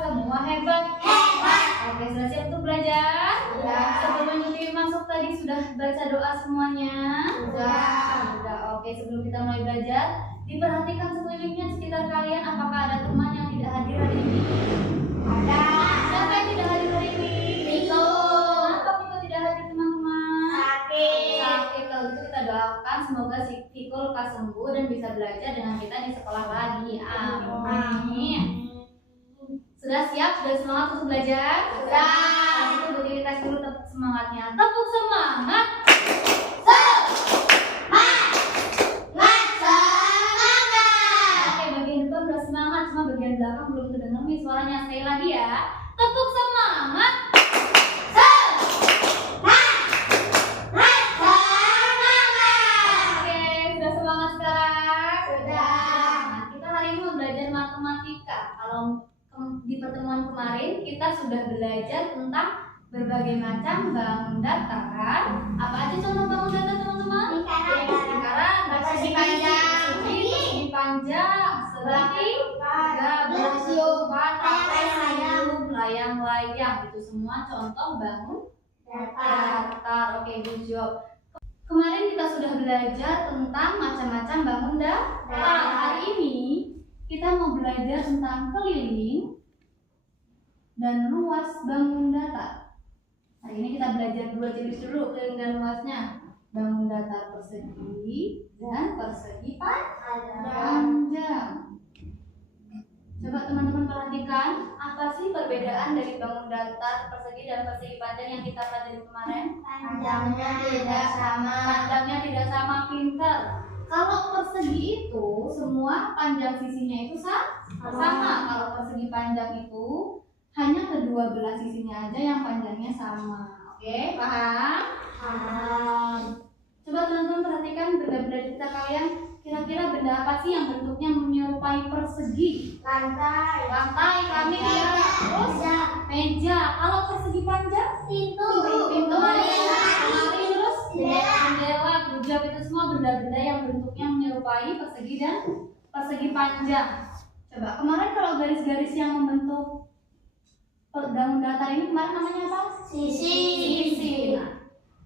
Semua hebat. Hebat. Oke, sudah siap untuk belajar? Sudah. Sebelum Yudi masuk tadi sudah baca doa semuanya? Sudah. Oke, sebelum kita mulai belajar, diperhatikan sekelilingnya sekitar kalian. Apakah ada teman yang tidak hadir hari ini? Ada. Siapa yang tidak hadir hari ini? Viko. Kenapa Viko tidak hadir, teman-teman? Sakit. Kalau gitu kita doakan semoga si Viko lekas sembuh dan bisa belajar dengan kita di sekolah lagi. Amin. Sudah siap? Sudah semangat untuk belajar? Sudah. Itu berdiri tes dulu tepuk semangatnya. Tepuk semangat. Oke, bagian depan udah semangat, cuma bagian belakang belum kedengar nih suaranya. Sekali lagi ya. Tepuk semangat. Oke, sudah semangat sekarang? Sudah. Nah, kita hari ini mau belajar matematika. Kalau di pertemuan kemarin kita sudah belajar tentang berbagai macam bangun datar. Apa aja contoh bangun datar, teman-teman? Lingkaran, Persegi panjang. persegi panjang, seperti Gabus, sayup, layang-layang. Itu semua contoh bangun datar. Oke, good job. Kemarin kita sudah belajar tentang macam-macam bangun datar. Hari ini kita mau belajar tentang keliling dan luas bangun datar. Hari ini kita belajar dua jenis dulu, keliling dan luasnya. Bangun datar persegi dan persegi panjang. Coba teman-teman perhatikan, apa sih perbedaan dari bangun datar persegi dan persegi panjang yang kita pelajari kemarin? Panjangnya tidak sama. Panjangnya tidak sama, pinter. Kalau persegi itu semua panjang sisinya itu sama. Kalau persegi panjang itu hanya kedua belah sisinya aja yang panjangnya sama. Oke, paham? Coba teman-teman perhatikan benda-benda di sekitar kalian. Kira-kira benda apa sih yang bentuknya menyerupai persegi? Lantai. Kami ya. Terus meja. Kalau persegi panjang? Pintu. Lemari, terus Jendela. jendela, kujab, itu semua benda-benda yang bentuknya menyerupai persegi dan persegi panjang. Coba kemarin kalau garis-garis yang membentuk bangun datar ini kemarin namanya apa? Sisi. Nah,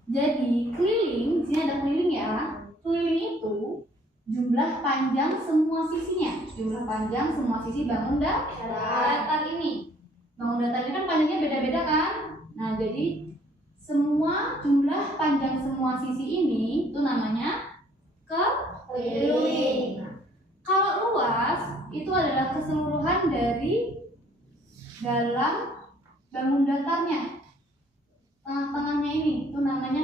jadi keliling, di sini ada keliling ya. Keliling itu jumlah panjang semua sisinya. Jumlah panjang semua sisi bangun datar ini. Bangun datar ini kan panjangnya beda-beda kan? Nah, jadi semua jumlah panjang semua sisi ini itu namanya keliling. Nah, kalau luas itu adalah keseluruhan dari dalam bangun datarnya. Tengah-tengahnya ini itu namanya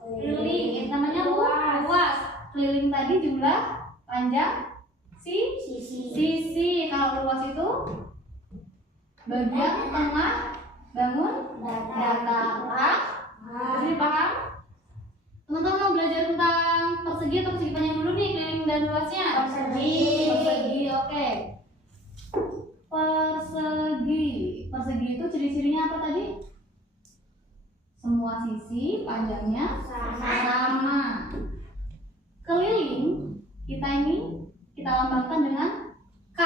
keliling. Itu namanya luas. Keliling tadi jumlah panjang sisi. Kalau luas itu bagian tengah bangun datar. Jadi paham? Teman-teman mau belajar tentang persegi atau persegi panjang dulu nih, keliling dan luasnya? Persegi, oke. Persegi itu ciri-cirinya apa tadi? Semua sisi panjangnya sama. Keliling kita lambangkan dengan K.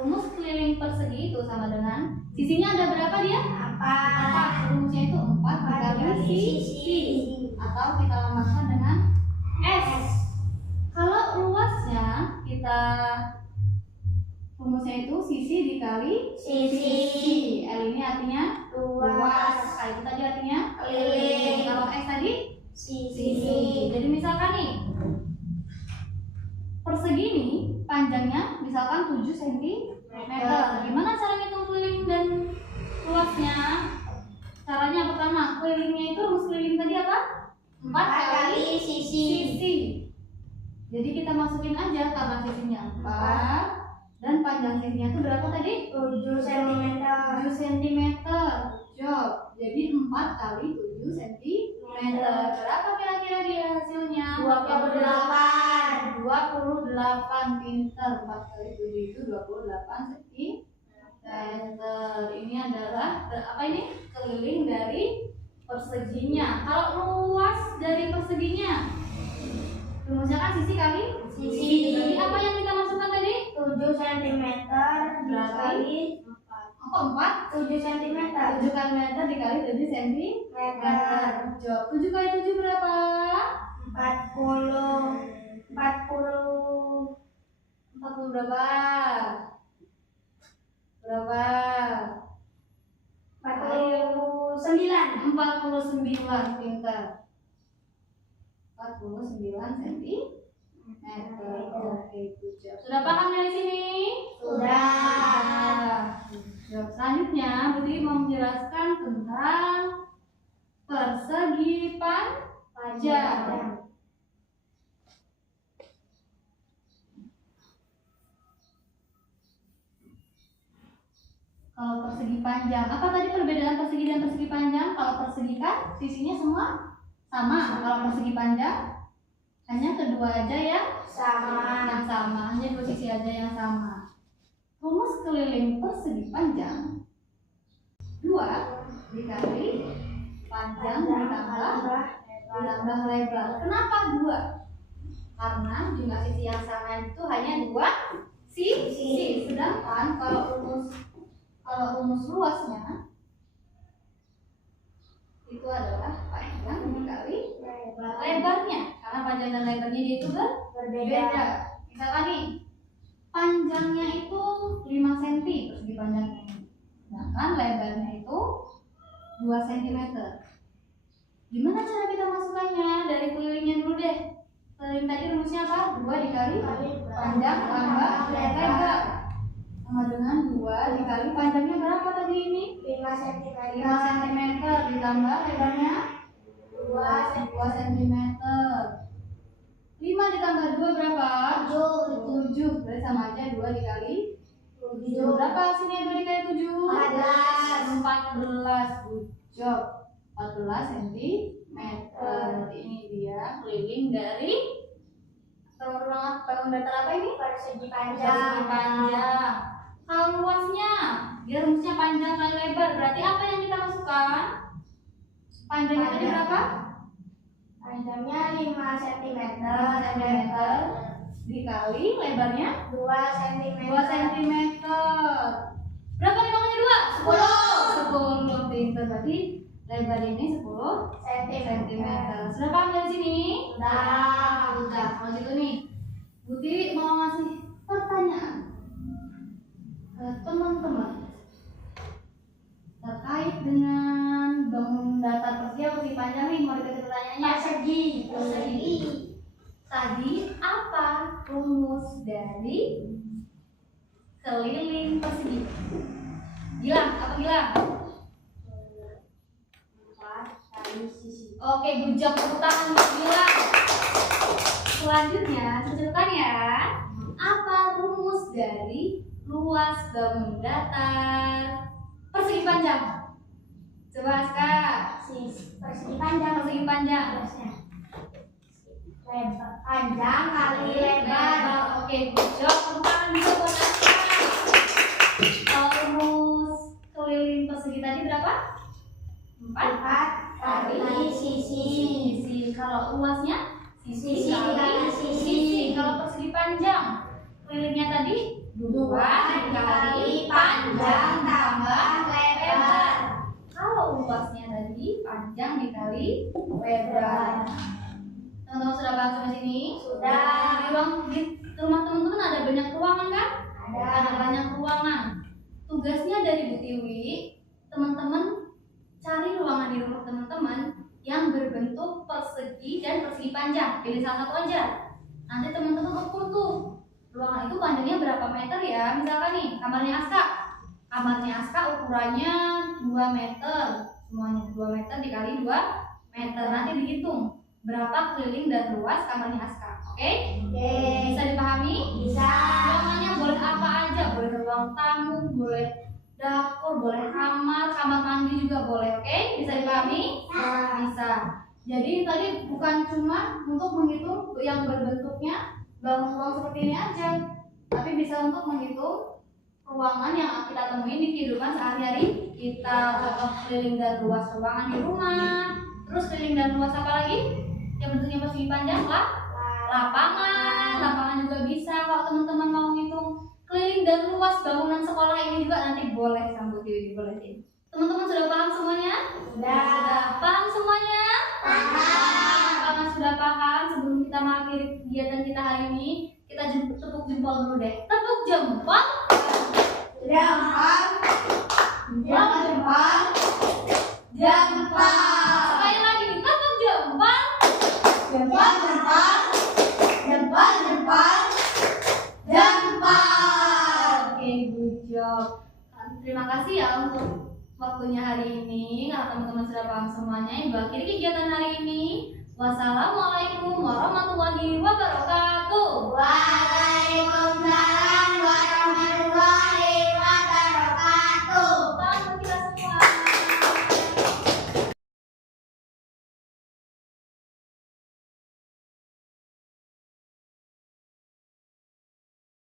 Rumus keliling persegi itu sama dengan sisinya ada berapa dia? 4. Rumusnya itu 4 dikali sisi. Atau kita lambangkan dengan S. Kalau luasnya rumusnya itu sisi dikali sisi. L ini artinya luas. K itu tadi artinya keliling. Kalau S tadi sisi. Jadi misalkan nih, persegi ini panjangnya misalkan 7 cm. Gimana cara ngitung keliling dan luasnya? Caranya pertama, kelilingnya itu rumus keliling tadi apa? 4 kali sisi. Jadi kita masukin aja karena sisinya 4 dan panjang sisinya itu berapa tadi? 7 cm. 7 cm. Job. Jadi 4 kali 7 cm. Berapa kira-kira dia hasilnya? 28. 28, pinter. 4 kali 7 itu 28 cm. Ini adalah apa ini? Keliling dari perseginya. Kalau luas dari perseginya, rumusnya kan sisi kali sisi. Jadi apa yang kita masukkan tadi? 7 cm Berarti 4. Kok 4? 7 cm. 7 kan meter dikali 7 cm. Jawab 7 kali 7 berapa? 40 berapa? Berapa? 49. 49, pintar. 49 cm. Oke, good job. Sudah paham dari sini? Sudah. Job selanjutnya, Putri mau menjelaskan tentang persegi panjang. Kalau persegi panjang, apa tadi perbedaan persegi dan persegi panjang? Kalau persegi kan sisinya semua sama. Kalau persegi panjang hanya kedua aja yang Sama. hanya dua sisi aja yang sama. Rumus keliling persegi panjang 2 dikali panjang ditambah lebar. Kenapa 2? Karena jumlah sisi yang sama itu hanya 2 sisi. Sedangkan kalau rumus luasnya itu adalah panjang dikali lebarnya. Karena panjang dan lebarnya dia itu berbeda. Misalkan nih, panjangnya itu 5 cm persegi panjangnya. Sedangkan lebarnya itu 2 cm. Gimana cara kita masukkannya? Dari kelilingnya dulu deh. Keliling tadi rumusnya apa? 2 dikali panjang tambah lebar. Sama dengan 2 dikali panjangnya berapa tadi ini? 5 cm. 5 cm ditambah lebarnya 2 cm. 5 ditambah 2 berapa? 7. Berarti sama aja 2 dikali 7. Berapa hasilnya 2 dikali 7? 14. Good job. 14 cm. Berarti ini dia keliling dari ruang datar apa ini? Persegi Persegi panjang. Kalau luasnya, dia rumusnya panjang kali lebar. Berarti apa yang kita masukkan? Panjangnya tadi berapa? Panjangnya 5 cm. 5 cm dikali lebarnya 2 cm. 2 cm. Berapa dibagi 2? 10. Pintar. Berarti lebar ini 10 cm. Sudah paham dari sini? Udah. Kalau gitu nih, Buti mau ngasih pertanyaan ke teman-teman terkait dengan bangun datar persegi atau persegi panjang nih. Mau dikasih pertanyaannya? Persegi. Tadi apa rumus dari keliling persegi? Gilang, apa Gilang? 4 kali sisi. Oke, good job. Tepuk tangan untuk Gilang. Selanjutnya, cocokkan ya. Apa rumus dari luas bangun datar persegi panjang? Coba Aska. Persegi panjang. Persegi panjang. Lebar. Panjang kali lebar. Oke, good job. Tepuk tangan juga buat Aska. Kalau rumus keliling persegi tadi berapa? 4 kali sisi. Kalau luasnya Sisi dikali sisi. Kalau persegi panjang kelilingnya tadi 2 dikali panjang tambah lebar. Kalau luasnya tadi panjang dikali lebar. Teman-teman sudah paham sampai sini? Sudah. Di rumah teman-teman ada banyak ruangan kan? Ada banyak ruangan. Tugasnya dari Bu Tiwi, teman-teman cari ruangan di rumah teman-teman yang berbentuk persegi dan persegi panjang. Pilih salah satu aja. Nanti teman-teman ukur tuh ruangan itu panjangnya berapa meter ya. Misalkan nih kamarnya Aska ukurannya 2 meter. Semuanya 2 meter dikali 2 meter. Nanti dihitung berapa keliling dan luas kamarnya Aska. Oke? Bisa dipahami? Bisa. Ruangannya boleh apa aja. Boleh ruang tamu, boleh dapur, boleh kamar mandi juga boleh. Oke? Bisa dipahami? Bisa. Jadi tadi bukan cuma untuk menghitung yang berbentuknya bangun ruang seperti ini aja, tapi bisa untuk menghitung ruangan yang kita temuin di kehidupan sehari-hari kita. Contoh keliling dan luas ruangan di rumah. Terus keliling dan luas apa lagi? Yang bentuknya persegi panjang lah. Lapangan juga bisa kalau teman-teman mau ngitung keliling dan luas bangunan sekolah ini juga nanti boleh sambut dibolehin. Teman-teman sudah paham semuanya? Sudah. Paham semuanya? Paham. Karena sudah paham, sebelum kita mengakhiri kegiatan kita hari ini, kita tepuk jempol dulu deh. Tepuk jempol. Jempol. Jempol. Jempol. Sekali lagi, tepuk jempol. Jempol. Jempol. Jempol. Jempol. Jempol. Oke, good job. Terima kasih ya untuk waktunya hari ini. Kalau teman-teman sudah paham semuanya, Ibu akhiri kegiatan hari ini. Wassalamualaikum warahmatullahi wabarakatuh. Waalaikumsalam.